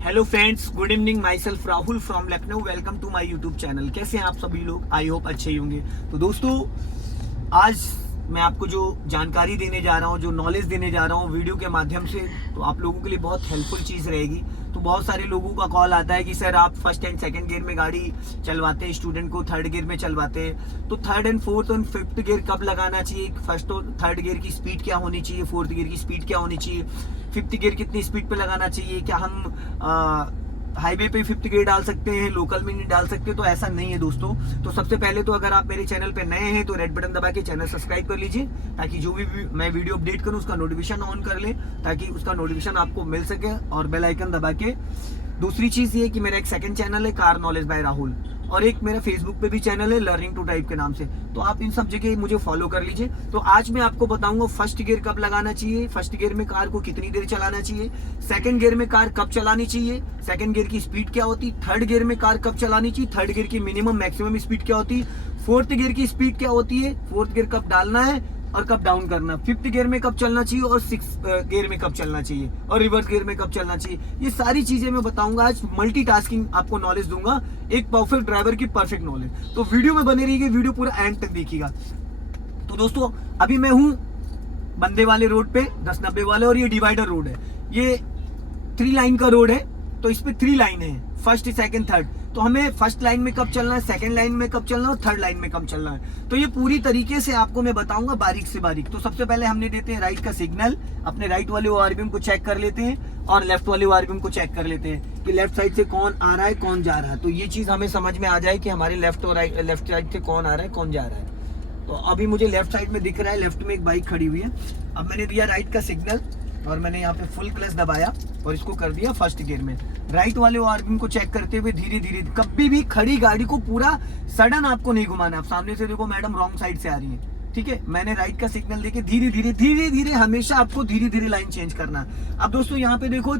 Hello friends, good evening. Myself Rahul from Lucknow. Welcome to my YouTube channel. कैसे हैं आप सभी लोग? आई होप अच्छे ही होंगे। तो दोस्तों, आज मैं आपको जो जानकारी देने जा रहा हूँ, जो नॉलेज देने जा रहा हूँ वीडियो के माध्यम से, तो आप लोगों के लिए बहुत हेल्पफुल चीज़ रहेगी। तो बहुत सारे लोगों का कॉल आता है कि सर आप फर्स्ट एंड सेकंड गियर में गाड़ी चलवाते हैं, स्टूडेंट को थर्ड गियर में चलवाते हैं, तो third and fourth and fifth gear कब लगाना चाहिए? फर्स्ट और थर्ड गियर की स्पीड क्या होनी चाहिए? फोर्थ गियर की स्पीड क्या होनी चाहिए? फिफ्थ गियर कितनी स्पीड पे लगाना चाहिए? क्या हम हाईवे पे फिफ्थ गियर डाल सकते हैं, लोकल में नहीं डाल सकते? तो ऐसा नहीं है दोस्तों। तो सबसे पहले तो अगर आप मेरे चैनल पे नए हैं तो रेड बटन दबा के चैनल सब्सक्राइब कर लीजिए, ताकि जो भी मैं वीडियो अपडेट करूं उसका नोटिफिकेशन ऑन कर लें, ताकि उसका नोटिफिकेशन आपको मिल सके, और बेल आइकन दबा के। दूसरी चीज ये कि मेरा एक सेकंड चैनल है कार नॉलेज बाय राहुल, और एक मेरा फेसबुक पे भी चैनल है लर्निंग टू ड्राइव के नाम से। तो आप इन सब जगह मुझे फॉलो कर लीजिए। तो आज मैं आपको बताऊंगा फर्स्ट गियर कब लगाना चाहिए, फर्स्ट गियर में कार को कितनी देर चलाना चाहिए, सेकंड गियर में कार कब चलानी चाहिए, सेकंड गियर की स्पीड क्या होती, थर्ड गियर में कार कब चलानी चाहिए, थर्ड गियर की मिनिमम मैक्सिमम स्पीड क्या होती है, फोर्थ गियर की स्पीड क्या होती है, फोर्थ गियर कब डालना है और कब डाउन करना, फिफ्थ गियर में कब चलना चाहिए और सिक्स गियर में कब चलना चाहिए, और रिवर्स गियर में कब चलना चाहिए। ये सारी चीजें मैं बताऊंगा आज। मल्टीटास्किंग आपको नॉलेज दूंगा, एक परफेक्ट ड्राइवर की परफेक्ट नॉलेज। तो वीडियो में बने रहिए, वीडियो पूरा एंड तक देखिएगा। तो दोस्तों, अभी मैं हूं बंदे वाले रोड पे 1090 वाले, और ये डिवाइडर रोड है। ये 3 लाइन का रोड है, तो इस पे 3 लाइन है, फर्स्ट सेकंड थर्ड। तो हमें फर्स्ट लाइन में कब चलना है, सेकंड लाइन में कब चलना है और थर्ड लाइन में कब चलना है। तो ये पूरी तरीके से आपको मैं बताऊंगा, बारीक से बारीक। तो सबसे पहले हमने देते हैं राइट का सिग्नल, अपने राइट वाले ओआरबीएम को चेक कर लेते हैं, और लेफ्ट वाले ओआरबीएम को चेक कर लेते हैं कि लेफ्ट साइड से कौन आ रहा है, कौन जा रहा है। तो ये चीज हमें समझ में आ जाए कि हमारे लेफ्ट और लेफ्ट साइड से कौन आ रहा है, कौन जा रहा है। तो अभी मुझे लेफ्ट साइड में दिख रहा है, लेफ्ट में एक बाइक खड़ी हुई है। अब मैंने दिया राइट का सिग्नल, और मैंने यहाँ पे फुल क्लच दबाया और इसको कर दिया फर्स्ट गियर में। राइट वाले ओआरबीएम को चेक करते हुए धीरे धीरे, कभी भी खड़ी गाड़ी को पूरा सडन आपको नहीं घुमाना। आप सामने से देखो मैडम रॉन्ग साइड से आ रही है, ठीक है, मैंने राइट का सिग्नल देके धीरे धीरे हमेशा आपको धीरे धीरे लाइन चेंज करना। अब दोस्तों यहाँ पे देखो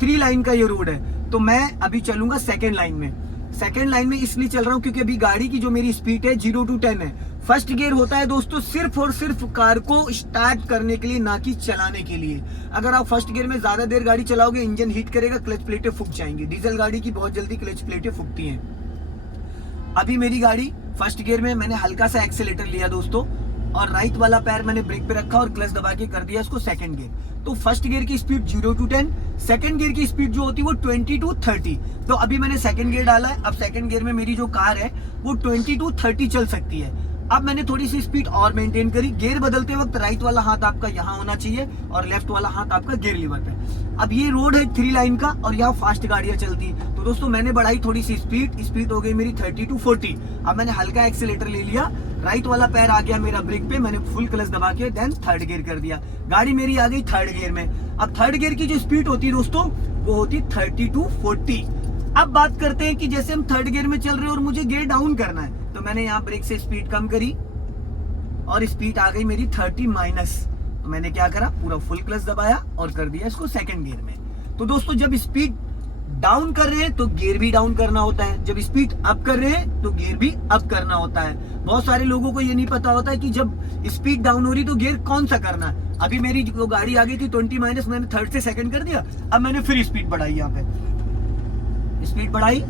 3 लाइन का ये रोड है, तो मैं अभी चलूंगा सेकेंड लाइन में। सेकेंड लाइन में इसलिए चल रहा हूँ क्योंकि अभी गाड़ी की जो मेरी स्पीड है 0 to 10 है। फर्स्ट गियर होता है दोस्तों सिर्फ और सिर्फ कार को स्टार्ट करने के लिए, ना कि चलाने के लिए। अगर आप फर्स्ट गियर में ज्यादा देर गाड़ी चलाओगे, इंजन हीट करेगा, क्लच प्लेटें फूक जाएंगी। डीजल गाड़ी की बहुत जल्दी क्लच प्लेटें फूकती हैं। अभी मेरी गाड़ी फर्स्ट गियर में, मैंने हल्का सा एक्सेलेटर लिया दोस्तों, और राइट वाला पैर मैंने ब्रेक पे रखा और क्लच दबा के कर दिया इसको सेकंड गियर। तो फर्स्ट गियर की स्पीड 0 to 10, सेकंड गियर की स्पीड जो होती है वो 20 to 30। तो अभी मैंने सेकंड गियर डाला है। अब सेकंड गियर में मेरी जो कार है वो 20 to 30 चल सकती है। अब मैंने थोड़ी सी स्पीड और मेंटेन करी। गियर बदलते वक्त राइट वाला हाथ आपका यहाँ होना चाहिए और लेफ्ट वाला हाथ आपका गियर लीवर पे। अब ये रोड है 3 लाइन का, और यहाँ फास्ट गाड़ियां चलती है। तो दोस्तों मैंने बढ़ाई थोड़ी सी स्पीड हो गई मेरी 30 to 40। अब मैंने हल्का एक्सीलेटर ले लिया, राइट वाला पैर आ गया मेरा ब्रेक पे, मैंने फुल क्लच दबा के देन थर्ड गियर कर दिया। गाड़ी मेरी आ गई थर्ड गियर में। अब थर्ड गियर की जो स्पीड होती है दोस्तों वो होती 30 to 40। अब बात करते हैं कि जैसे हम थर्ड गियर में चल रहे हैं और मुझे गियर डाउन करना है, तो मैंने यहाँ ब्रेक से स्पीड कम करी और स्पीड आ गई मेरी 30 माइनस। तो मैंने क्या करा, पूरा फुल क्लच दबाया और कर दिया इसको सेकंड गियर में। तो दोस्तों जब स्पीड डाउन कर रहे हैं तो गियर भी डाउन करना होता है, जब स्पीड अप कर रहे हैं तो गियर भी अप करना होता है। बहुत सारे लोगों को ये नहीं पता होता है कि जब स्पीड डाउन हो रही तो गियर कौन सा करना है। अभी मेरी जो गाड़ी आ गई थी 20 माइनस, मैंने थर्ड से सेकंड कर दिया। अब मैंने फिर स्पीड बढ़ाई, यहाँ पे स्पीड बढ़ाई,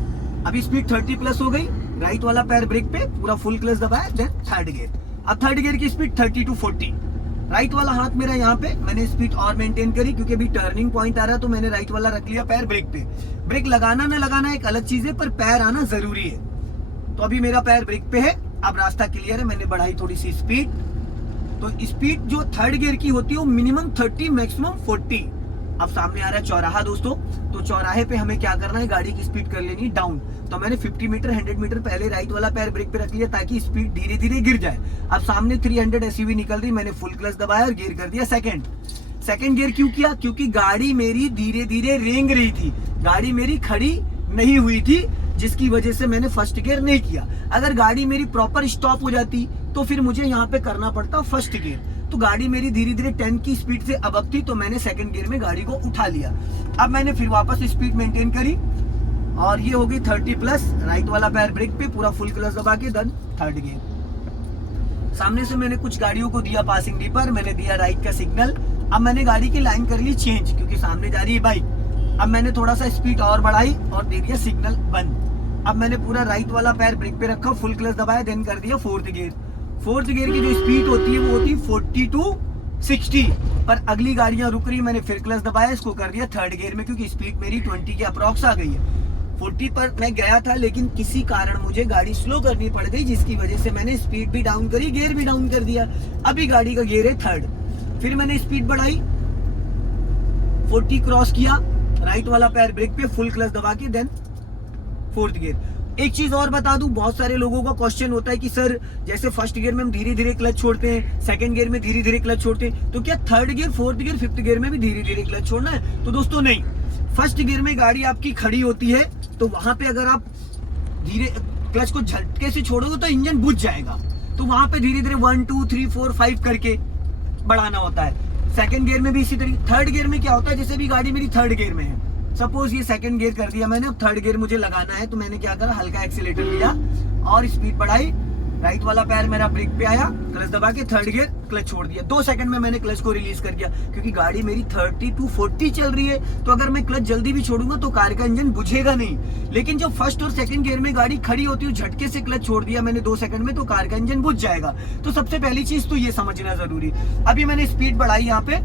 अभी स्पीड 30 प्लस हो गई। राइट वाला पैर ब्रेक पे, पूरा फुल क्लच दबाया, देन थर्ड गियर। अब थर्ड गियर की स्पीड 30 to 40। राइट वाला हाथ मेरा यहाँ पे, मैंने स्पीड और मेंटेन करी क्योंकि अभी टर्निंग पॉइंट आ रहा है, तो मैंने राइट वाला रख लिया पैर ब्रेक पे। ब्रेक लगाना ना लगाना एक अलग चीज है, पर पैर आना जरूरी है। तो अभी मेरा पैर ब्रेक पे है, अब रास्ता क्लियर है, मैंने बढ़ाई थोड़ी सी स्पीड। तो स्पीड जो थर्ड गियर की होती है वो मिनिमम 30 मैक्सिमम 40। अब सामने आ रहा है चौराहा दोस्तों, तो चौराहे पे हमें क्या करना है, गाड़ी की स्पीड कर लेनी डाउन। तो मैंने 50 मीटर 100 मीटर पहले राइट वाला पैर ब्रेक पे रख लिया ताकि स्पीड धीरे धीरे गिर जाए। अब सामने 300 एसयूवी निकल रही, मैंने फुल क्लच दबाया और गियर कर दिया सेकंड गियर। क्यों किया? क्योंकि गाड़ी मेरी धीरे धीरे रेंग रही थी, गाड़ी मेरी खड़ी नहीं हुई थी, जिसकी वजह से मैंने फर्स्ट गियर नहीं किया। अगर गाड़ी मेरी प्रॉपर स्टॉप हो जाती तो फिर मुझे यहाँ पे करना पड़ता फर्स्ट गियर। तो गाड़ी मेरी धीरे धीरे 10 की स्पीड से अब थी, तो मैंने सेकंड गियर में गाड़ी को उठा लिया। अब मैंने फिर वापस स्पीड मेंटेन करी और ये हो गई 30 प्लस। राइट वाला पैर ब्रेक पे, पूरा फुल क्लच दबा के देन थर्ड गियर। सामने से मैंने कुछ गाड़ियों को दिया पासिंग पर, मैंने दिया राइट का सिग्नल। अब मैंने गाड़ी की लाइन कर ली चेंज, क्योंकि सामने जा रही है बाइक। अब मैंने थोड़ा सा स्पीड और बढ़ाई और दे दिया सिग्नल बंद। अब मैंने पूरा राइट वाला पैर ब्रेक पे रखा, फुल क्लच दबाया, देन कर दिया फोर्थ गियर। फोर्थ गियर की जो स्पीड होती है वो होती है 40 to 60, पर अगली गाड़ियां रुक रही, मैंने फिर क्लच दबाया, इसको कर दिया थर्ड गियर में, क्योंकि स्पीड मेरी 20 के अप्रॉक्स आ गई है। 40 पर मैं गया था, लेकिन किसी कारण मुझे गाड़ी स्लो करनी पड़ गई, जिसकी वजह से मैंने स्पीड भी डाउन करी, गियर भी डाउन कर दिया। अभी गाड़ी का गियर है थर्ड। फिर मैंने स्पीड बढ़ाई, 40 क्रॉस किया, राइट वाला पैर ब्रेक पे, फुल क्लच दबा के, देन फोर्थ गियर। एक चीज और बता दूं, बहुत सारे लोगों का क्वेश्चन होता है कि सर जैसे फर्स्ट गियर में हम धीरे धीरे क्लच छोड़ते हैं, सेकंड गियर में धीरे धीरे क्लच छोड़ते हैं, तो क्या third gear, fourth gear, fifth gear में भी धीरे धीरे क्लच छोड़ना है? तो दोस्तों नहीं, फर्स्ट गियर में गाड़ी आपकी खड़ी होती है, तो वहां पे अगर आप धीरे क्लच को झटके से छोड़ोगे तो इंजन बुझ जाएगा, तो वहां पे धीरे धीरे 1 2 3 4 5 करके बढ़ाना होता है। सेकंड गियर में भी इसी तरीके। थर्ड गियर में क्या होता है, जैसे भी गाड़ी मेरी थर्ड गियर में है, सपोज ये सेकंड गियर कर दिया मैंने, अब थर्ड गियर मुझे लगाना है, तो मैंने क्या करा, हल्का एक्सीलेटर लिया और स्पीड बढ़ाई, राइट वाला पैर मेरा ब्रेक पे आया, क्लच दबा के थर्ड गियर, क्लच छोड़ दिया, 2 सेकंड में मैंने क्लच को रिलीज कर दिया, क्योंकि गाड़ी मेरी 30 to 40 चल रही है, तो अगर मैं क्लच जल्दी भी छोड़ूंगा तो कार का इंजन बुझेगा नहीं। लेकिन जब फर्स्ट और सेकंड गियर में गाड़ी खड़ी होती है, झटके से क्लच छोड़ दिया मैंने 2 सेकंड में, तो कार का इंजन बुझ जाएगा। तो सबसे पहली चीज तो ये समझना जरूरी। अभी मैंने स्पीड बढ़ाई यहाँ पे,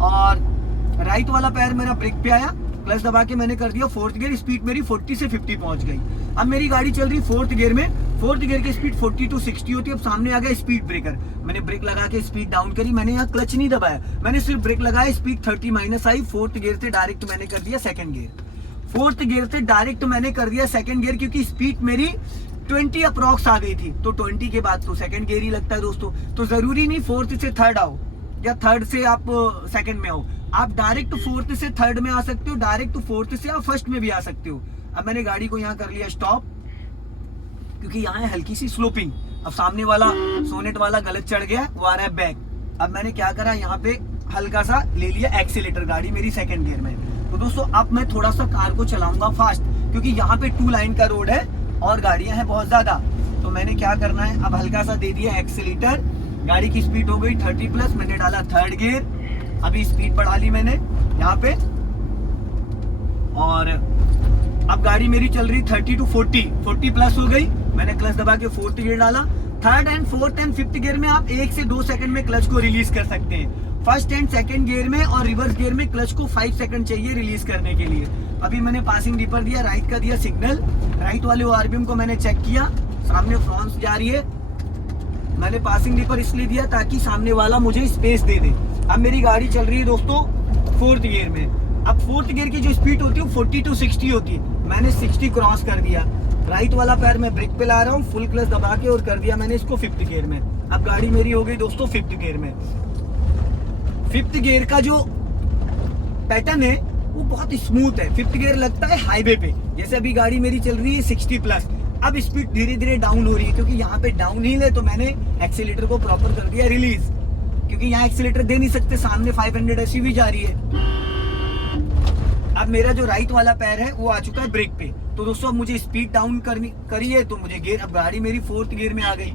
और राइट वाला पैर मेरा ब्रेक पे आया, क्लच दबा के मैंने कर दिया फोर्थ गियर, स्पीड मेरी 40 से 50 पहुंच गई। अब मेरी गाड़ी चल रही फोर्थ गियर में, फोर्थ गियर की स्पीड 40 to 60 होती है। अब सामने आ गया स्पीड ब्रेकर, मैंने ब्रेक लगा के स्पीड डाउन करी, मैंने यहाँ क्लच नहीं दबाया, मैंने सिर्फ ब्रेक लगाया, स्पीड 30 माइनस आई, फोर्थ गियर से डायरेक्ट मैंने कर दिया सेकंड गियर। फोर्थ गियर से डायरेक्ट मैंने कर दिया सेकंड गियर, क्योंकि स्पीड मेरी 20 अप्रॉक्स आ गई थी, तो 20 के बाद तो सेकंड गियर ही लगता है दोस्तों। तो जरूरी नहीं फोर्थ से थर्ड आओ या थर्ड से आप सेकंड में आओ, आप डायरेक्ट फोर्थ से थर्ड में आ सकते हो, डायरेक्ट फोर्थ से आप फर्स्ट में भी आ सकते हो। अब मैंने गाड़ी को यहाँ कर लिया स्टॉप, क्योंकि यहाँ है हल्की सी स्लोपिंग। अब सामने वाला सोनेट वाला गलत चढ़ गया, वो आ रहा है बैक। अब मैंने क्या करा, यहाँ पे हल्का सा ले लिया एक्सीलेटर, गाड़ी मेरी सेकंड गियर में। तो दोस्तों अब मैं थोड़ा सा कार को चलाऊंगा फास्ट, क्योंकि यहाँ पे 2 लाइन का रोड है और गाड़ियां हैं बहुत ज्यादा। तो मैंने क्या करना है, अब हल्का सा दे दिया एक्सीलेटर, गाड़ी की स्पीड हो गई 30 प्लस, मैंने डाला थर्ड गियर, अभी स्पीड बढ़ा ली मैंने यहाँ पे, और अब गाड़ी मेरी चल रही 30 to 40 प्लस हो गई, मैंने क्लच दबा के फोर्थ गियर डाला। Third and fourth and fifth gear में आप 1 से 2 सेकंड में क्लच को रिलीज कर सकते हैं। फर्स्ट एंड सेकंड गियर में और रिवर्स गियर में क्लच को 5 सेकंड चाहिए रिलीज करने के लिए। अभी मैंने पासिंग डीपर दिया, राइट का दिया सिग्नल, राइट वाले आरपीएम को मैंने चेक किया, सामने फ्रॉन्स जा रही है, मैंने पासिंग डीपर इसलिए दिया ताकि सामने वाला मुझे स्पेस दे दे। अब मेरी गाड़ी चल रही है दोस्तों फोर्थ गियर में। अब फोर्थ गियर की जो स्पीड होती है 40 to 60 होती है, मैंने 60 क्रॉस कर दिया, राइट वाला पैर मैं ब्रेक पे ला रहा हूँ, फुल क्लच दबा के और कर दिया मैंने इसको फिफ्थ गियर में। अब गाड़ी मेरी हो गई दोस्तों फिफ्थ गियर में। फिफ्थ गियर का जो पैटर्न है वो बहुत स्मूथ है। फिफ्थ गियर लगता है हाईवे पे, जैसे अभी गाड़ी मेरी चल रही है 60 प्लस, अब स्पीड धीरे धीरे डाउन हो रही है, क्योंकि यहाँ पे डाउन हिल है, तो मैंने एक्सीलेटर को प्रॉपर कर दिया रिलीज, क्योंकि यहाँ एक्सीलेटर दे नहीं सकते, सामने 500 एसयूवी जा रही है। अब मेरा जो राइट वाला पैर है वो आ चुका है ब्रेक पे, तो दोस्तों अब मुझे स्पीड डाउन करी है, तो मुझे गियर, अब गाड़ी मेरी फोर्थ गियर में आ गई,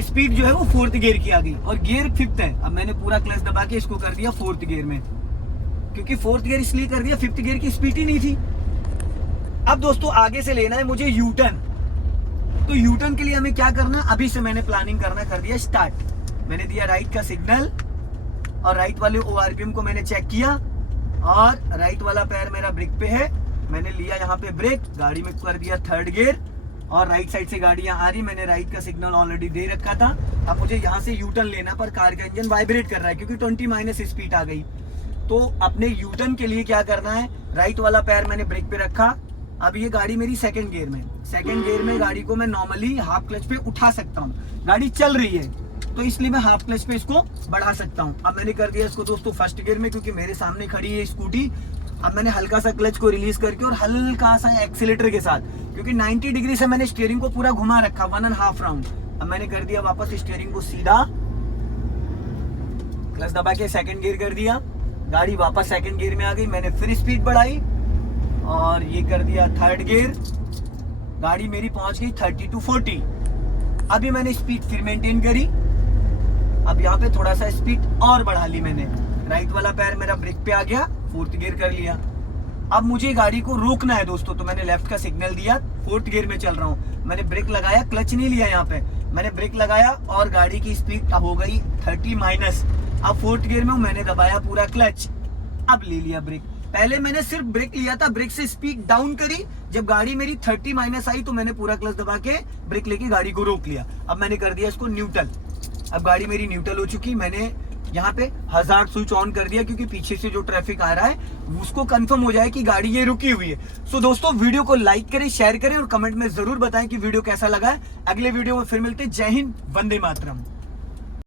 स्पीड जो है वो फोर्थ गियर की आ गई और गियर फिफ्थ है। अब मैंने पूरा क्लच दबा के इसको कर दिया फोर्थ गियर में, क्योंकि फोर्थ गियर इसलिए कर दिया, फिफ्थ गियर की स्पीड ही नहीं थी। अब दोस्तों आगे से लेना है मुझे यू टर्न, तो यू टर्न के लिए हमें क्या करना, अभी से मैंने प्लानिंग करना कर दिया स्टार्ट। मैंने दिया राइट का सिग्नल और राइट वाले ओआरपीएम को मैंने चेक किया, और राइट वाला पैर मेरा ब्रेक पे है, मैंने लिया यहाँ पे ब्रेक, गाड़ी में कर दिया थर्ड गियर, और राइट साइड से गाड़ियां आ रही, मैंने राइट का सिग्नल ऑलरेडी दे रखा था। अब मुझे यहाँ से यू टर्न लेना, पर कार का इंजन वाइब्रेट कर रहा है क्योंकि 20 माइनस स्पीड आ गई। तो अपने यू टर्न के लिए क्या करना है, राइट वाला पैर मैंने ब्रेक पे रखा। अब ये गाड़ी मेरी सेकंड गियर में, सेकंड गियर में गाड़ी को मैं नॉर्मली हाफ क्लच पे उठा सकता हूँ, गाड़ी चल रही है तो इसलिए मैं हाफ क्लच पे इसको बढ़ा सकता हूँ। अब मैंने कर दिया इसको दोस्तों फर्स्ट गियर में, क्योंकि मेरे सामने खड़ी है स्कूटी। अब मैंने हल्का सा क्लच को रिलीज करके और हल्का सा एक्सीलेटर के साथ, क्योंकि 90 डिग्री से मैंने स्टीयरिंग को पूरा घुमा रखा 1.5 राउंड। अब मैंने कर दिया वापस स्टीयरिंग को सीधा, क्लच दबा के सेकंड गियर कर दिया, गाड़ी वापस सेकंड गियर में आ गई। मैंने फिर स्पीड बढ़ाई और ये कर दिया थर्ड गियर, गाड़ी मेरी पहुंच गई 30 to 40। अभी मैंने स्पीड फिर मेंटेन करी, अब यहाँ पे थोड़ा सा स्पीड और बढ़ा ली मैंने, राइट वाला पैर मेरा ब्रेक पे आ गया, फोर्थ गियर कर लिया। अब मुझे गाड़ी को रोकना है दोस्तों, तो मैंने लेफ्ट का सिग्नल दिया, 4th गियर में चल रहा हूँ, मैंने ब्रेक लगाया, क्लच नहीं लिया यहाँ पे, मैंने ब्रेक लगाया और गाड़ी की स्पीड अब हो गई 30 माइनस। अब 4th गियर में हूँ, मैंने दबाया पूरा क्लच, अब ले लिया ब्रेक। पहले मैंने सिर्फ ब्रेक लिया था, ब्रेक से स्पीड डाउन करी, जब गाड़ी मेरी 30 माइनस आई तो मैंने पूरा क्लच दबा के ब्रेक लेके गाड़ी को रोक लिया। अब मैंने कर दिया इसको न्यूट्रल, अब गाड़ी मेरी न्यूट्रल हो चुकी। मैंने यहाँ पे हजार्ड स्विच ऑन कर दिया क्योंकि पीछे से जो ट्रैफिक आ रहा है उसको कंफर्म हो जाए कि गाड़ी ये रुकी हुई है। सो दोस्तों वीडियो को लाइक करें, शेयर करें और कमेंट में जरूर बताएं कि वीडियो कैसा लगा है। अगले वीडियो में फिर मिलते हैं। जय हिंद, वंदे मातरम।